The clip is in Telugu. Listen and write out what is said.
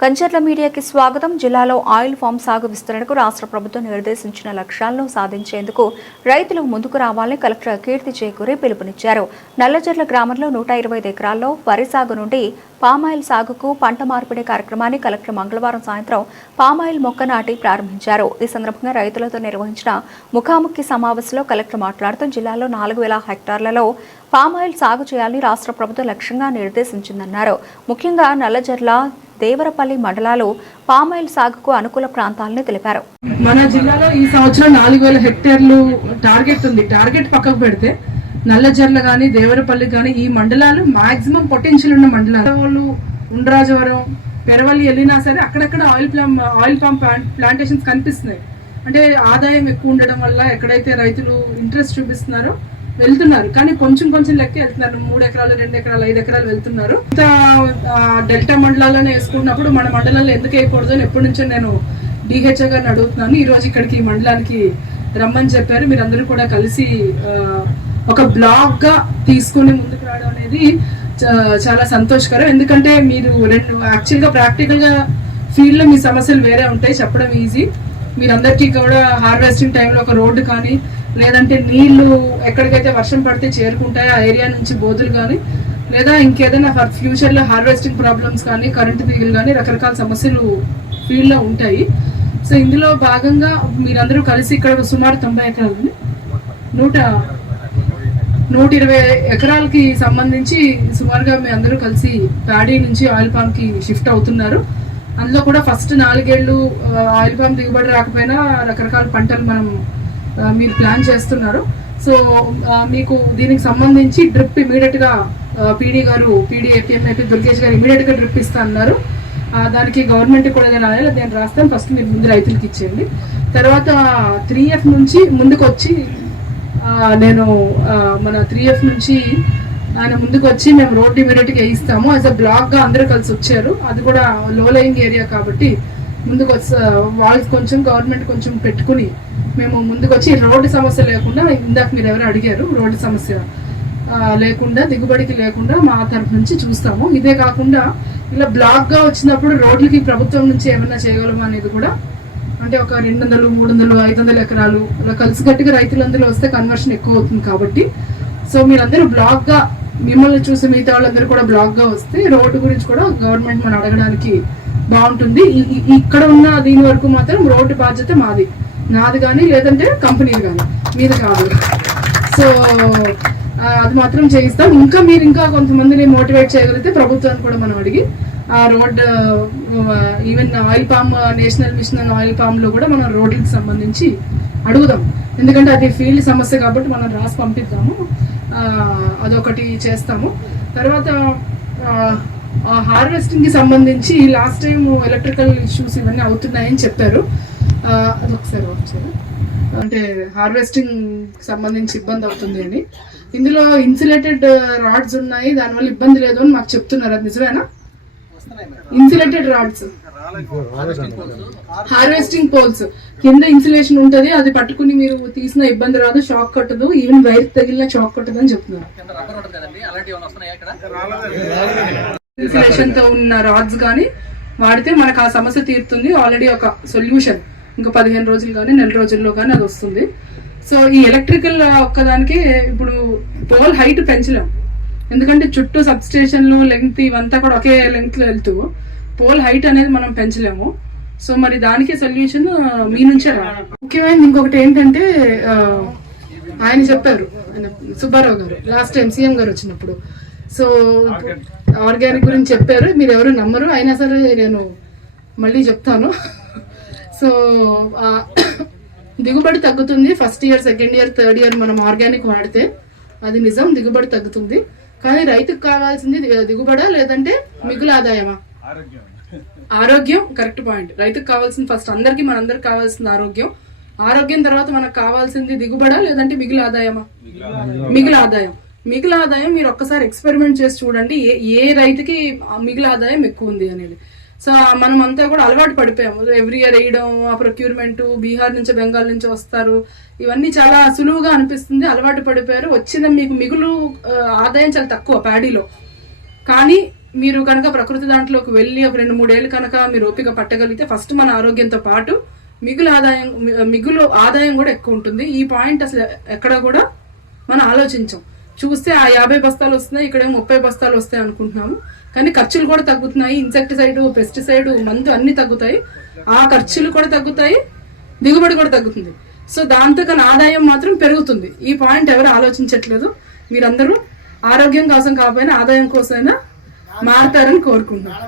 కంచర్ల మీడియాకి స్వాగతం. జిల్లాలో ఆయిల్ ఫామ్ సాగు విస్తరణకు రాష్ట్ర ప్రభుత్వం నిర్దేశించిన లక్ష్యాలను సాధించేందుకు రైతులు ముందుకు రావాలని కలెక్టర్ కీర్తి చేకూరి పిలుపునిచ్చారు. నల్లజర్ల గ్రామంలో 125 ఎకరాల్లో వరి సాగు నుండి పామాయిల్ సాగుకు పంట మార్పిడి కార్యక్రమాన్ని కలెక్టర్ మంగళవారం సాయంత్రం పామాయిల్ మొక్క నాటి ప్రారంభించారు. ఈ సందర్భంగా రైతులతో నిర్వహించిన ముఖాముఖి సమావేశంలో కలెక్టర్ మాట్లాడుతూ జిల్లాలో 4000 హెక్టార్లలో పామాయిల్ సాగు చేయాలని రాష్ట్ర ప్రభుత్వం లక్ష్యంగా నిర్దేశించిందన్నారు. ముఖ్యంగా నల్లజర్ల, దేవరపల్లి మండలాలు పామాయిల్ సాగుకు అనుకూల ప్రాంతాలని తెలిపారు. మన జిల్లాలో ఈ సంవత్సరం 4000 హెక్టార్లు టార్గెట్ ఉంది. టార్గెట్ పక్కకు పెడితే నల్లజర్ల గానీ, దేవరపల్లి గానీ ఈ మండలాలు మాక్సిమం పొటెన్షియల్ ఉన్న మండలాలు. ఉండ్రాజవరం, పెరవల్లి వెళ్ళినా సరే అక్కడక్కడ ఆయిల్ పామ్ ప్లాంటేషన్స్ కనిపిస్తున్నాయి. అంటే ఆదాయం ఎక్కువ ఉండడం వల్ల ఎక్కడైతే రైతులు ఇంట్రెస్ట్ చూపిస్తున్నారో వెళ్తున్నారు. కానీ కొంచెం లెక్క వెళ్తున్నారు. 3 ఎకరాలు, 2 ఎకరాలు, 5 ఎకరాలు వెళ్తున్నారు. డెల్టా మండలాల్లోనే వేసుకున్నప్పుడు మన మండలంలో ఎందుకు వేయకూడదు అని ఎప్పటి నుంచో నేను డిహెచ్ఓ గారిని అడుగుతున్నాను. ఈ రోజు ఇక్కడికి ఈ మండలానికి రమ్మని చెప్పారు. మీరందరూ కూడా కలిసి ఒక బ్లాక్ గా తీసుకుని ముందుకు రావడం అనేది చాలా సంతోషకరం. ఎందుకంటే మీరు యాక్చువల్ గా ప్రాక్టికల్ గా ఫీల్డ్ లో మీ సమస్యలు వేరే ఉంటాయి, చెప్పడం ఈజీ. మీరందరికీ కూడా హార్వెస్టింగ్ టైంలో ఒక రోడ్డు కానీ, లేదంటే నీళ్లు ఎక్కడికైతే వర్షం పడితే చేరుకుంటాయో ఆ ఏరియా నుంచి బోధులు కానీ, లేదా ఇంకేదైనా ఫ్యూచర్ లో హార్వెస్టింగ్ ప్రాబ్లమ్స్ కానీ, కరెంటు తీగలు కానీ, రకరకాల సమస్యలు ఫీల్డ్ లో ఉంటాయి. సో ఇందులో భాగంగా మీరందరూ కలిసి ఇక్కడ సుమారు 90 ఎకరాలు, 120 ఎకరాలకి సంబంధించి సుమారుగా మీ అందరూ కలిసి ప్యాడీ నుంచి ఆయిల్ పామ్ కి షిఫ్ట్ అవుతున్నారు. అందులో కూడా ఫస్ట్ 4 ఏళ్ళు ఆయిల్ పామ్ దిగుబడి రాకపోయినా రకరకాల పంటలు మీరు ప్లాన్ చేస్తున్నారు. సో మీకు దీనికి సంబంధించి డ్రిప్ ఇమీడియట్ గా పీడీ ఏపీఎంఐపీ దుర్గేష్ గారు ఇమీడియట్ గా డ్రిప్ ఇస్తా అన్నారు. దానికి గవర్నమెంట్ కూడా ఏదైనా రాయాలి, నేను రాస్తాను. ఫస్ట్ మీరు ముందు రైతులకి ఇచ్చేయండి. తర్వాత 3F నుంచి ముందుకు వచ్చి నేను మన 3F నుంచి ఆయన ముందుకు వచ్చి మేము రోడ్డు ఇమీడియట్ గా వేయిస్తాము. యాజ్ అ బ్లాక్ గా అందరూ కలిసి వచ్చారు. అది కూడా లో లయింగ్ ఏరియా కాబట్టి ముందుకు వాళ్ళు కొంచెం గవర్నమెంట్ కొంచెం పెట్టుకుని మేము ముందుకు వచ్చి రోడ్డు సమస్య లేకుండా, ఇందాక మీరు ఎవరు అడిగారు, రోడ్డు సమస్య లేకుండా, దిగుబడికి లేకుండా మా తరఫు నుంచి చూస్తాము. ఇదే కాకుండా ఇలా బ్లాక్ గా వచ్చినప్పుడు రోడ్లకి ప్రభుత్వం నుంచి ఏమైనా చేయగలమా అనేది కూడా, అంటే ఒక 200, 300, 500 ఎకరాలు ఇలా కలిసికట్టుగా రైతులందరూ వస్తే కన్వర్షన్ ఎక్కువ అవుతుంది కాబట్టి, సో మీరందరూ బ్లాక్ గా మిమ్మల్ని చూసి మిగతా వాళ్ళందరూ కూడా బ్లాక్ గా వస్తే రోడ్డు గురించి కూడా గవర్నమెంట్ మనం అడగడానికి బాగుంటుంది. ఇక్కడ ఉన్న దీని వరకు మాత్రం రోడ్డు బాధ్యత నాది కానీ, లేదంటే కంపెనీలు కానీ, మీది కాదు. సో అది మాత్రం చేయిస్తాం. మీరు ఇంకా కొంతమందిని మోటివేట్ చేయగలిగితే ప్రభుత్వాన్ని కూడా మనం అడిగి ఆ road, even oil palm national mission and oil palm లో కూడా మనం రోడ్లకు సంబంధించి అడుగుదాం. ఎందుకంటే అది ఫీల్డ్ సమస్య కాబట్టి మనం రాసి పంపిద్దాము. అదొకటి చేస్తాము. తర్వాత హార్వెస్టింగ్ కి సంబంధించి లాస్ట్ టైం ఎలక్ట్రికల్ ఇష్యూస్ ఇవన్నీ అవుతున్నాయని చెప్పారు. అదొకసారి వచ్చారు, అంటే హార్వెస్టింగ్ సంబంధించి ఇబ్బంది అవుతుంది అని. ఇందులో ఇన్సులేటెడ్ రాడ్స్ ఉన్నాయి, దానివల్ల ఇబ్బంది లేదు అని మాకు చెప్తున్నారు. అది నిజమేనా? ఇన్సులేటెడ్ రాడ్స్, హార్వెస్టింగ్ పోల్స్ కింద ఇన్సులేషన్ ఉంటది, అది పట్టుకుని మీరు తీసిన ఇబ్బంది రాదు, షాక్ కట్టదు, ఈవెన్ వైర్ తగిలిన షాక్ కట్టదు అని చెప్తున్నారు. ఇన్సులేషన్ తో ఉన్న రాడ్స్ కానీ వాడితే మనకు ఆ సమస్య తీరుతుంది. ఆల్రెడీ ఒక సొల్యూషన్ ఇంకా 15 రోజులు కానీ, నెల రోజుల్లో కానీ అది వస్తుంది. సో ఈ ఎలక్ట్రికల్ ఒక్కదానికి ఇప్పుడు పోల్ హైట్ పెంచలేం, ఎందుకంటే చుట్టూ సబ్ స్టేషన్లు లెంగ్త్ ఇవంతా కూడా ఒకే లెంగ్త్ లో వెళ్తూ పోల్ హైట్ అనేది మనం పెంచలేము. సో మరి దానికి సొల్యూషన్ మీ నుంచే రావాలి. ముఖ్యమైన ఇంకొకటి ఏంటంటే, ఆయన చెప్పారు, సుబ్బారావు గారు లాస్ట్ టైం సీఎం గారు వచ్చినప్పుడు, సో ఆర్గానిక్ గురించి చెప్పారు. మీరు ఎవరు నమ్మరు, అయినా సరే నేను మళ్ళీ చెప్తాను. సో దిగుబడి తగ్గుతుంది. First year, second year, third year మనం ఆర్గానిక్ వాడితే అది నిజం, దిగుబడి తగ్గుతుంది. కానీ రైతుకు కావాల్సింది దిగుబడా లేదంటే మిగులు ఆదాయమా? ఆరోగ్యం. Correct point. రైతుకు కావాల్సింది ఫస్ట్, మనందరికి కావాల్సింది ఆరోగ్యం. ఆరోగ్యం తర్వాత మనకు కావాల్సింది దిగుబడా లేదంటే మిగులు ఆదాయమా? మిగులు ఆదాయం మీరు ఒక్కసారి ఎక్స్పెరిమెంట్ చేసి చూడండి, ఏ రైతుకి మిగులు ఆదాయం ఎక్కువ ఉంది అనేది. సో మనం అంతా కూడా అలవాటు పడిపోయాము. ఎవ్రీ ఇయర్ వేయడం, ఆ ప్రొక్యూర్మెంట్ బీహార్ నుంచి, బెంగాల్ నుంచి వస్తారు, ఇవన్నీ చాలా సులువుగా అనిపిస్తుంది. అలవాటు పడిపోయారు. వచ్చిన మీకు మిగులు ఆదాయం చాలా తక్కువ ప్యాడీలో. కానీ మీరు కనుక ప్రకృతి దాంట్లోకి వెళ్ళి ఒక 2-3 ఏళ్ళు కనుక మీరు ఓపిక పట్టగలిగితే ఫస్ట్ మన ఆరోగ్యంతో పాటు మిగులు ఆదాయం కూడా ఎక్కువ ఉంటుంది. ఈ పాయింట్ అసలు ఎక్కడ కూడా మనం ఆలోచించాం. చూస్తే ఆ 50 బస్తాలు వస్తున్నాయి, ఇక్కడ 30 బస్తాలు వస్తాయి అనుకుంటున్నాము. కానీ ఖర్చులు కూడా తగ్గుతున్నాయి. ఇన్సెక్టిసైడ్, పెస్టిసైడ్, మందు అన్ని తగ్గుతాయి. ఆ ఖర్చులు కూడా తగ్గుతాయి, దిగుబడి కూడా తగ్గుతుంది. సో దాంతో కానీ ఆదాయం మాత్రం పెరుగుతుంది. ఈ పాయింట్ ఎవరు ఆలోచించట్లేదు. మీరందరూ ఆరోగ్యం కోసం కాకపోయినా ఆదాయం కోసమైనా మారతారని కోరుకుంటున్నాను.